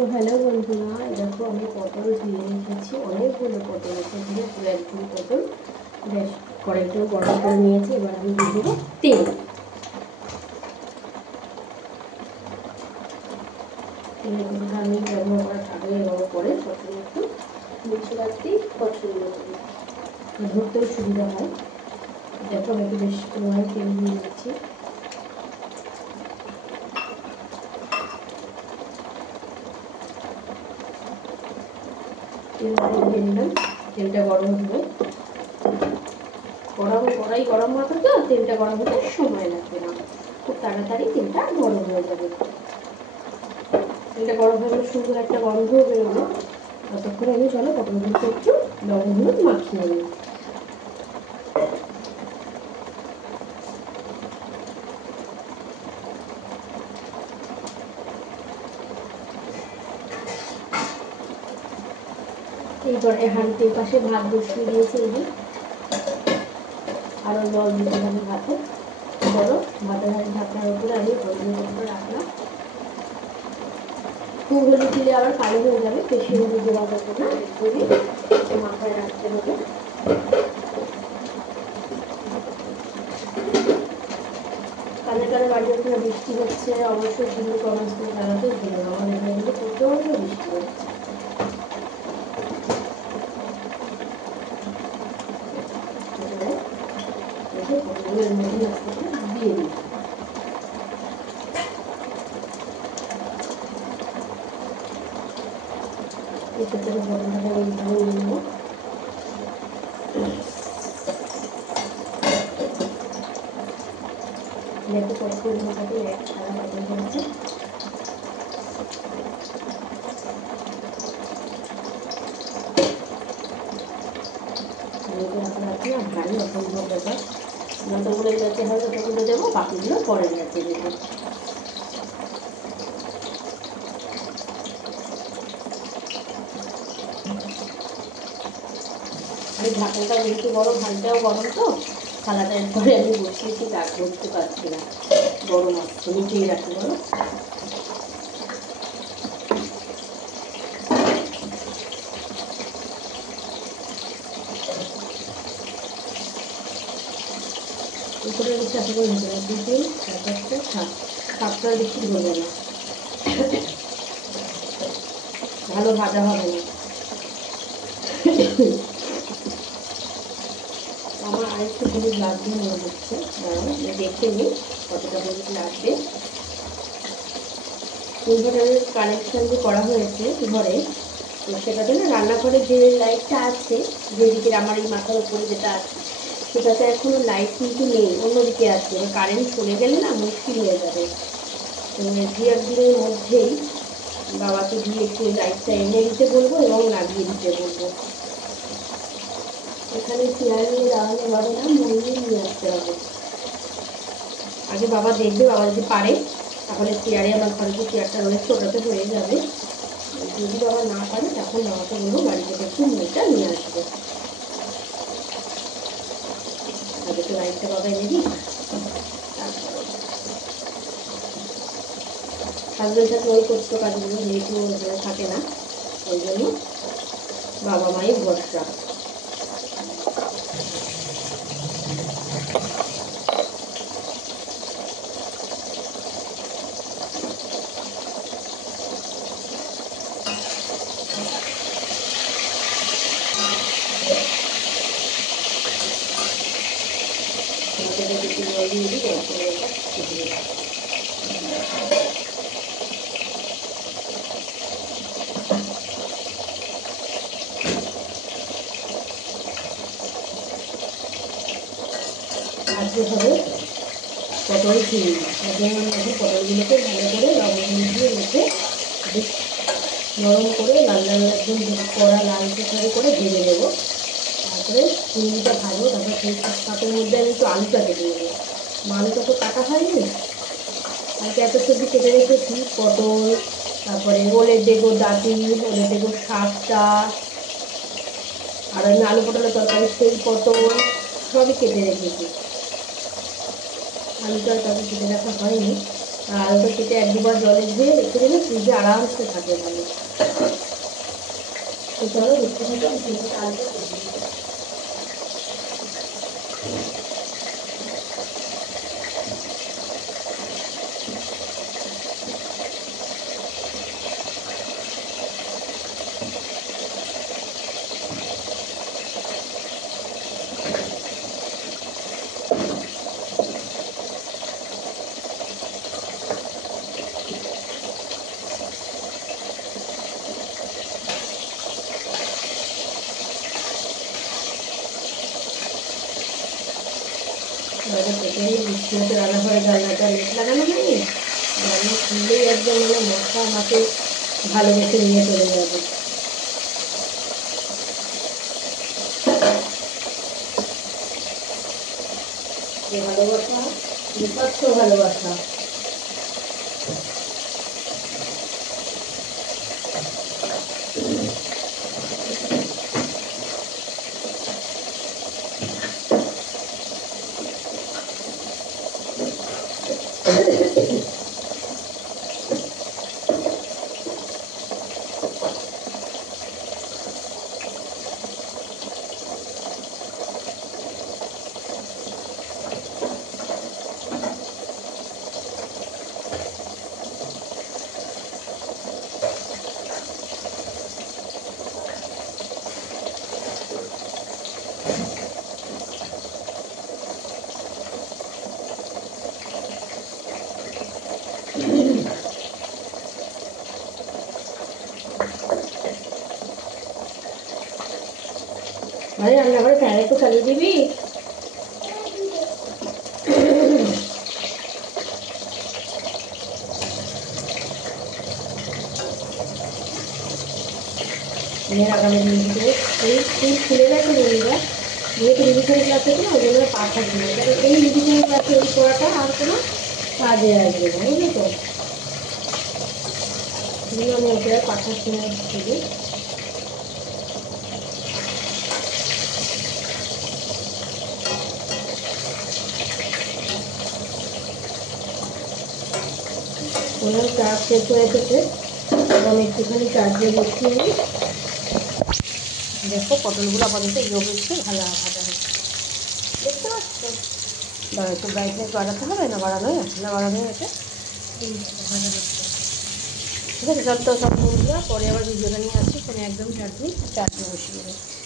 তো হ্যালো বন্ধুরা, দেখো আমি পটল ধুয়ে রেখেছি, অনেকগুলো পটল এসেছিলো, পুরো একদম পটল বেশ কড়াইটাও গরম করে নিয়েছি। এবার আমি দিয়ে দেবো তেল। তেলের মধ্যে আমি ব্যবহার করার আগে এবং পরে প্রথমে একটু মিক্সি রাখতেই পছন্দ করি, ধরতেও সুবিধা হয়। দেখো আমি একটু বেশ পরিমাণে তেল দিয়ে দিচ্ছি। তেল দিয়ে দিলাম, তেলটা গরম হবে। কড়াই গরম হবে তো তেলটা গরম হতে সময় লাগবে না, খুব তাড়াতাড়ি তেলটা গরম হয়ে যাবে। তেলটা গরম হয়ে সুন্দর একটা গন্ধ বেরোবে, ততক্ষণে আমি চলো পটলগুলোকে একটু লবণ হলুদ মাখিয়ে নিই। এইবারে হাঁড়ির পাশে ভাত বসিয়ে দিয়েছি, এই আরও জল দিতে হবে ভাতে। বড় ভাতের হাঁড়ি ঢাকনার উপরে আমি হলুদের উপরে রাখলাম। খুব হলুদ দিলে আবার কালো হয়ে যাবে, বেশি হলুদ দেওয়া যাবে না, একটুই মাথায় রাখতে হবে। কানে কানে বাড়ির ওখানে বৃষ্টি হচ্ছে, অবশ্যই কিন্তু কমেন্টস করে জানাতে ভুলো না, আমাদের এখানে কিন্তু প্রচণ্ড বৃষ্টি হচ্ছে। পটলের মধ্যে আস্তে দিয়ে দিই। এর সাথে পটলটাকে এইভাবে নিয়ে নেবো। দেখো পটল মোটামুটি এক সারা পটল হয়েছে। রাখি না ভারী অসম্ভব ব্যাপার, যতগুলো যাতে হয় ততগুলো দেবো, বাকিগুলো পরে যাতে দেবো। আমি ঢাকাটা যেহেতু গরম, হালটাও গরম, তো থালাটা এরপরে আমি বসিয়েছি, রাগ করতে পারছি না, গরম আসছে, নিচেই রাখি বলো। উপরে বেশি আশা করে নিতে হবে, 2 3 4 5টা 7টার বেশি ধরবে না, ভালো ভাজা হবে না। আমার আরেকটু হলুদ লাগবে মনে হচ্ছে, দেখে নিই কতটা হলুদ লাগবে। ইনভার্টারের কানেকশান যে করা হয়েছে ঘরে, তো সেটাতে না রান্নাঘরে যে লাইটটা আছে, যেদিকে আমার এই মাথার উপরে যেটা আছে, সেটাতে এখনো লাইট কিন্তু নেই, অন্যদিকে আছে। এবার কারেন্ট চলে গেলে না মুশকিল হয়ে যাবে। তো 2-1 দিনের মধ্যেই বাবাকে দিয়ে একটু লাইটটা এনে দিতে বলবো এবং লাগিয়ে দিতে বলবো। এখানে চেয়ার নিয়ে দাঁড়ানো যাবে না, মন্দির নিয়ে আসতে হবে। আগে বাবা দেখবে, বাবা যদি পারে তাহলে চেয়ারে, আমার ঘরে যে চেয়ারটা রয়েছে ওটাতে হয়ে যাবে। যদি বাবা না পারে তখন বাবাকে বলবো বাড়ি থেকে একটু মুড়িটা নিয়ে আসবে। আগে তো লাইটটা বাবা এনে দিই, তারপরে হাজবেন্ড সাথে ওই করতো কাজগুলো, যেহেতু থাকে না, ওই জন্য বাবা মায়ের ভরসা। একটু জল দিয়ে দিই, তারপরে এটা ফুটিয়ে দিই। আজকে হবে পটল চিংড়ি, তার জন্য আমি এখন পটলগুলোকে ভালো করে লবণ দিয়ে রেখে বেশ নরম করে লাল লাল একদম কড়া লালচে করে ভেজে নেবো। তারপরে চিংড়িটা ভাজবো, তারপরে সেই পাতের মধ্যে আমি একটু আলুটা কেটে নেবো। আলুটা তো কাটা হয়নি, কালকে এত সবজি কেটে রেখেছি, পটল, তারপরে ওলের ডেগো ডাঁটি, ওলের ডেগো শাকটা, আর আমি আলু পটলের তরকারি সেই পটল সবই কেটে রেখেছি। আলুটা তবে কেটে রাখা হয়নি, আর আলুটা কেটে 1-2 বার জলে ধুয়ে রেখে দিলে ফ্রিজে আরামসে থাকে ভালো। তো চলো দেখতে থাকো আমি কীভাবে আলুটা কেটে দিই। কেটে নিয়ে বৃষ্টি হচ্ছে, রান্নাঘরে জানলাটা নেট লাগানো হয়নি, জানলা খুললেই একদম মানে মশা আমাকে ভালোবেসে নিয়ে চলে যাবে। যে ভালোবাসা, নিঃস্বার্থ ভালোবাসা। আরে রান্নাঘরে ফ্যান একটু চালিয়ে দিবি। মেয়ের আগামী দিনগুলো এই খুলে রাখে মেয়েরা, যেহেতু রিভিশন ক্লাস আছে না, ওই জন্য পাঠা দিল। কারণ এই রিভিশন ক্লাসে এই পড়াটা আর কোনো কাজে আসবে না, বুঝলো তো? সেগুলো আমি ওকে আর পাঠাচ্ছি না শুধু। ওনার চার্জ শেষ হয়ে এসেছে এবং একটুখানি চার্জে বসিয়ে নিই। দেখো পটলগুলো আপাতত ইয়ে হচ্ছে, ভালো ভাজা হচ্ছে, দেখতে পাচ্ছ? দাঁড়া, একটু ব্রাইটনেস বাড়াতে হবে, না বাড়ানোই আছে, না বাড়ানোই আছে, ভাজা হচ্ছে। ঠিক আছে, চল তো সব বন্ধুরা, পরে আবার ভিডিওটা নিয়ে আসছি। ফোনে একদম চার্জ বসিয়ে দেবো।